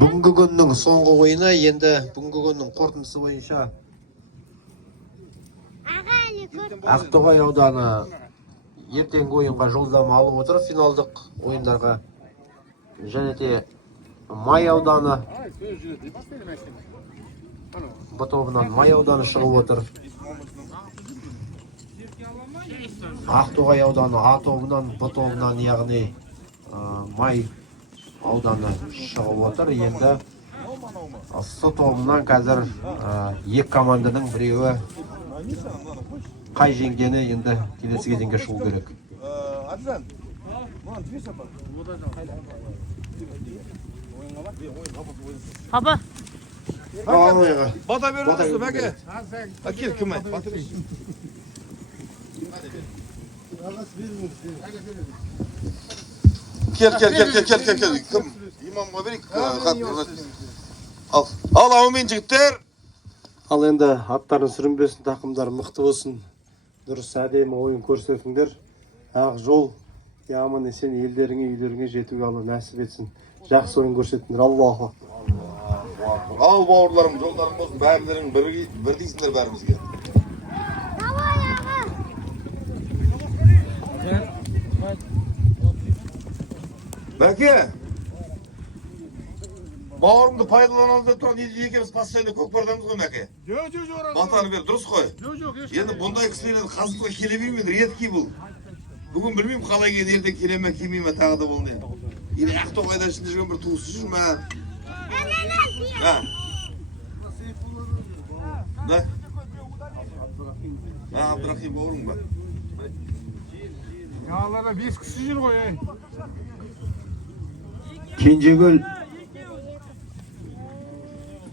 Бүгінгі күннің соңғы ойыны, енді бүгінгі күннің қорытындысы бойынша Ақтоғай ауданы ертеңгі ойынға жолдама алып отыр финалдық ойындарға. Және де Май ауданы Бұ тобынан Май ауданы шығып отыр. Ақтоғай ауданы А тобынан Бұ тобынан, яғни Май ауданы шығып отыр. Енді С тобынан қазір екі команданың біреуі қай жеңгені енді келесі кезеңге шығу керек. Папа. Bata veriyorsun Meke. Akil kime? Batı bir. Gel. Kim? İmam'a verik. Al amin жігіттер. Ал енді аттарын сүрінбесін, тақымдары мықты болсын. Дұрыс әдемі ойын көрсетіңдер. Ақ жол, аман есен елдеріңе, үйлеріңе жетуге Алла нәсіп етсін. Жақсы ойын көрсетіңдер. Аллаху. Ал бауырларым, жолдарым болсын. Бәрілерің бір дейсіңдер бәрімізге. Мәке, бауырымды пайдаланамыз деп тұрған екеуміз постоянно көкпардамыз ғой Мәке. Батаны бер, дұрыс қой. Енді бұндай кісілерден қазыққа келе бермейді, редкий бұл. Бүгін білмеймін қалай келді, ертең келе ме, келмей ме тағы да бұл не. Енді Ақтоғайда ішінде жүрген бір туысы жүр ме? Абдрахим бауырың ба? Yağlarda 5 kişi yürü koy.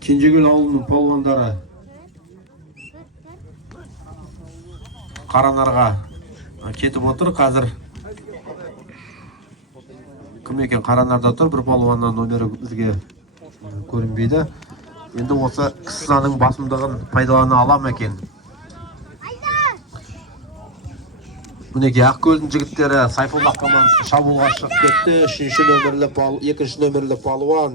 Кенжегүл ауылының палуандары Қаранарға кетіп отыр. Қазір кім екен Қаранарда тұр, бір палуанның номері бізге көрінбейді. Енді осы кісінің басымдығын пайдалана алам екен. Мінеке Ақкөлдің жігіттері Сайфуллах командасы шабуылға шығып кетті. Екінші нөмірлі палуан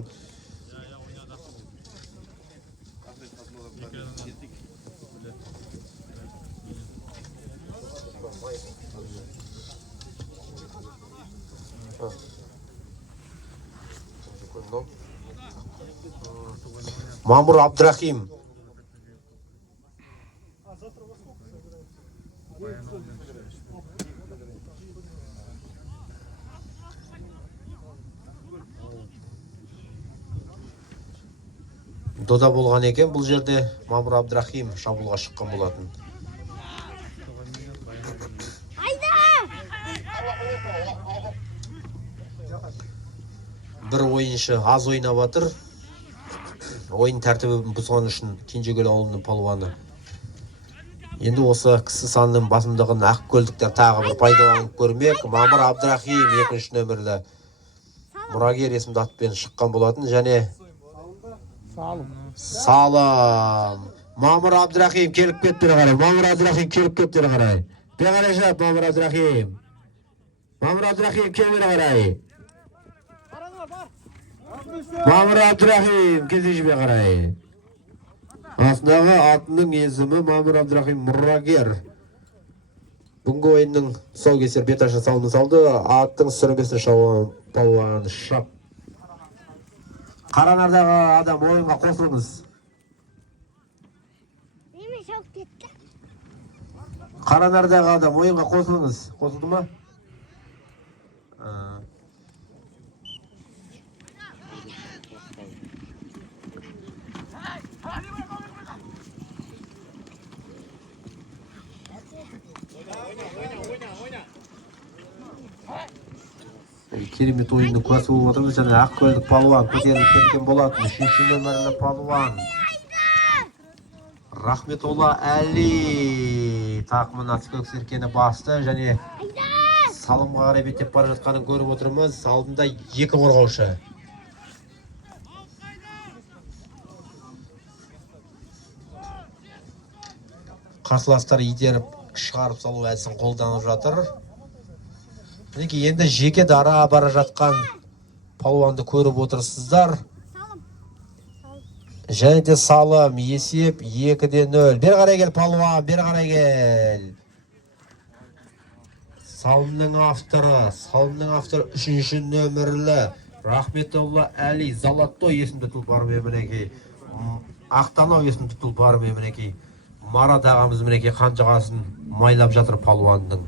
Мамур Абдрахим. Дода болған екен, бұл жерде Мамур Абдрахим шабуылға шыққан болатын. Бір ойыншы аз ойнап жатыр. Ойын тәртібі бұзған үшін Кенжегүл ауылының палуаны. Енді осы кісі санының басымдығын Ақкөлдіктер тағы бір пайдаланып көрмек. Мамур Абдрахим екінші нөмірлі мұрагер есімді атпен шыққан болатын. Және Салым. Мамур Абдрахим келіп кетті қарай. Мамур Абдрахим келіп кетті қарай. Беғарай жап Мамур Абдрахим. Мамур Абдрахим келіп қарай. Мамур Абдрахим кезе жібе қарай. Астындағы атының есімі Мамур Абдрахим мұрагер. Бүгінгі ойынның сол кесер беташы салымы салды. Аттың сүрінбесін шауын палуан шап. Қаранардағы адам ойынға қосылыңыз. Қаранардағы адам ойынға қосылыңыз. Қосылды ма? Керемет ойынды куәсі болып отырмыз. Және Ақкөлдік палуан көтеріліп кеткен болатын. Үшінші нөмірлі палуан Рахметолла Әли тақымына көк серкені басты. Және салымға қарай беттеп бара жатқанын көріп отырмыз. Алдында екі қорғаушы. Қарсыластар итеріп шығарып салу әдісін қолданып жатыр. Енді жеке дара бара жатқан палуанды көріп отырсыздар. Және де салым, есеп 2-0. Бері қарай кел, палуан, бері қарай кел. Салымның авторы 3-ші нөмірлі Рахметолла Әли Золотой есімді тұлпарымен мінекей. Ақтанау есімді тұлпарымен мінекей. Марат ағамыз мінекей қанжығасын майлап жатыр палуанның.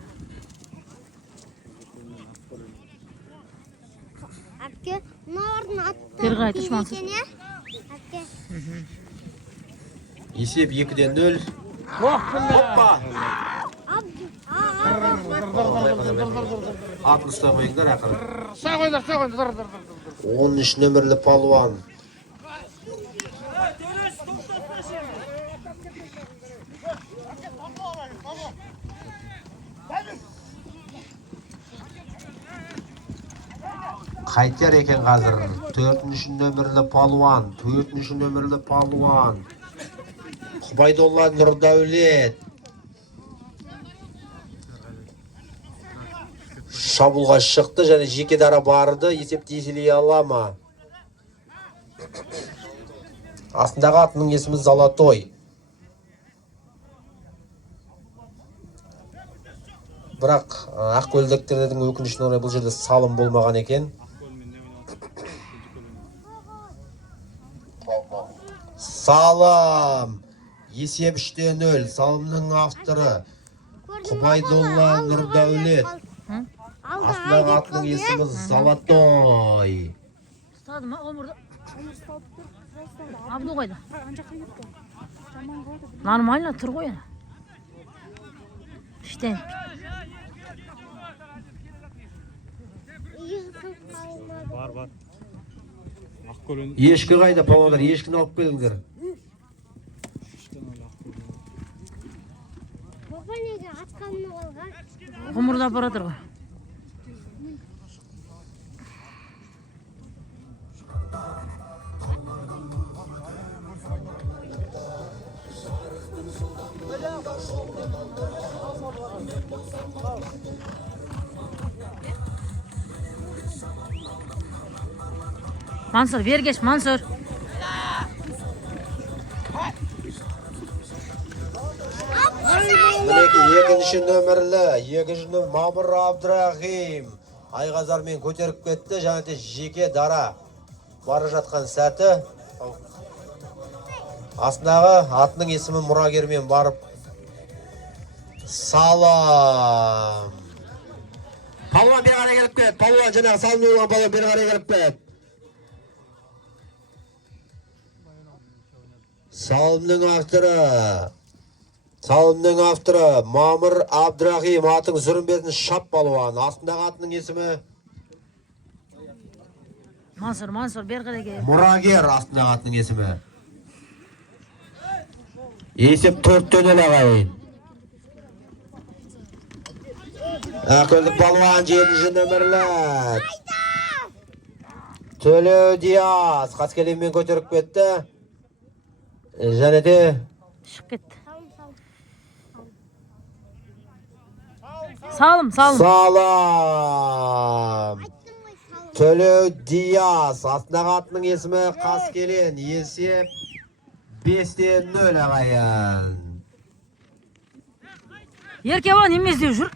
Бері қарай тұшмансыз. Есеп 2-0. Hoppa! Атын ұстай қойыңдар ақыры. 13 нөмірлі палуан. Қайтер екен қазір. 4-ші нөмірлі палуан. Құбайдолла Нұрдәулет. Шабуылға шықты және жеке дара барды. Есепті еселей ала ма? Астындағы атының есімі Золотой. Бірақ ақкөлдіктердің өкінішіне орай бұл жерде салым болмаған екен. Салым. Есеп 3-0. Салымның авторы Құбайдолла Нұрдәулет. Астындағы атының есімі Золотой. Ұстады ма? Омырды. Абду қойды. Нормально тұр ғой. Іштен. Бар. Ақкөлін. Ешкі қайда, павлодар? Ешкіні алып келіңдер. Ғұмырда барадыр ғой. Мансұр, бергеш, Мансұр. Мінекі 2-ші нөмірлі Мамыр Абдрахим Айғазармен көтеріп кетті. Және де жеке дара бары жатқан сәті. Астындағы атының есімі мұрагермен барып салам. Палуан бері қарай келіп кет. Палуан жаңағы салым болған палуан бері қарай келіп кет. Салымның авторы Мамыр Абдрахим атын зүрінбетін шап палуан. Астындағы атының есімі Мансұр, бер қарай кел. Мұрагер. Астындағы атының есімі. Есеп 4-0 ағайын. Ақкөлдік палуан 7-ші нөмірлі Төлеу Диас қаскелеммен көтеріп кетті. Және де Шық кетті. Салым. Төлеу Диас. Астындағы атының есімі Қаскелен. Есеп 5-0 ағайын. Еркебан емес деу жүр.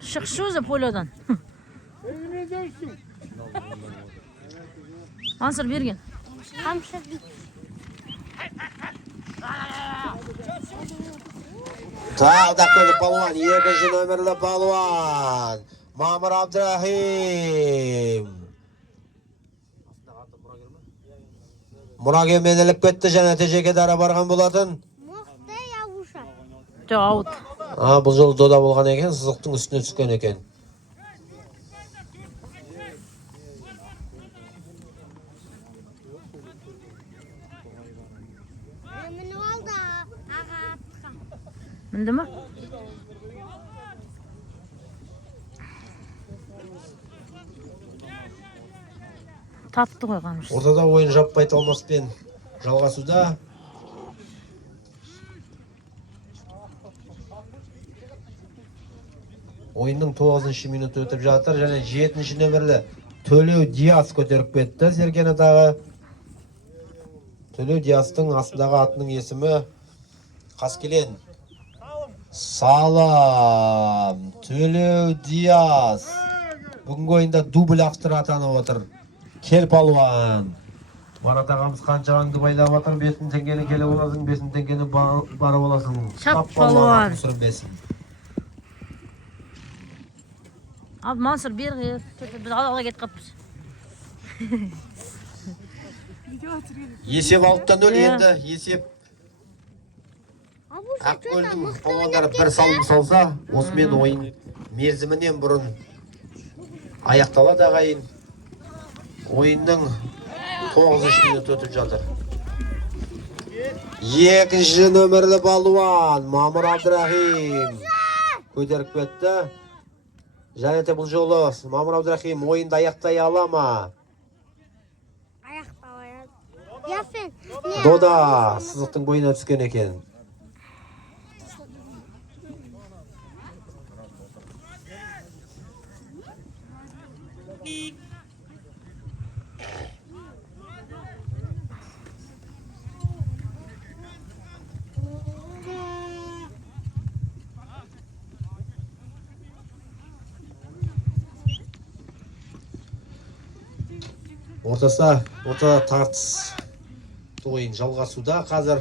Шықшы өзі полодан. Мансұр берген. Тағы Ақкөлдік палуан. 2-ші нөмірлі палуан Мамыр Абдрахим. Мұрагермен іліп кетті. Және де жеке дара барған болатын. Жоқ, аут. Бұл жолы дода болған екен, сызықтың үстіне түскен екен. Мінді ма? Татты қойғанымыз. Ортада ойын жаппай талмаспен жалғасуда. Ойынның 9-ші минуты өтіп жатыр. Және 7-ші нөмірлі Төлеу Диас көтеріп кетті Серген атағы. Төлеу Диастың астындағы атының есімі Қаскелен. Салам. Төлеу Диас. Бүгінгі ойында дубль авторы атанып отыр. Кел палуан. Марат ағамыз қаншағаңды байлап отыр. 5 теңгені келіп оласың, 5 теңгені барып оласың. Шап палуан. Сүрінбесін. Ал Мансұр бері біз алға кетіп қаппыз. Есеп 6-0 енді. Есеп Ақкөлдің палуандары бір салым салса, осымен ойын мерзімінен бұрын аяқталады ағайын. Ойынның 9-шы минут өтіп жатыр. Екінші нөмірлі балуан Мамыр Абдрахим көтеріп кетті. Және де бұл жолы Мамыр Абдрахим ойынды аяқтай ала ма? Дода сызықтың бойына түскен екен. Орта тартыс ойын жалғасуда қазір.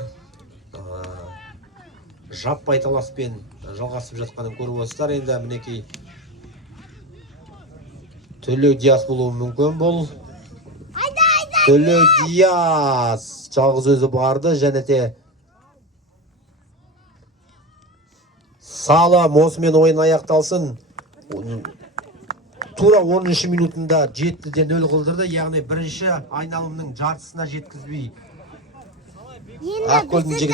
Жаппай таласпен жалғасып жатқанын көріп отырсыздар. Енді мінекей Төлеу Диас болуы мүмкін бұл. Төлеу Диас жалғыз өзі барды және де Салам осымен ойын аяқталсын. Тура 10-шы минутында 7-0 қылдырды, яғни бірінші айналымның жартысына жеткізбей Ақкөлдің жігіт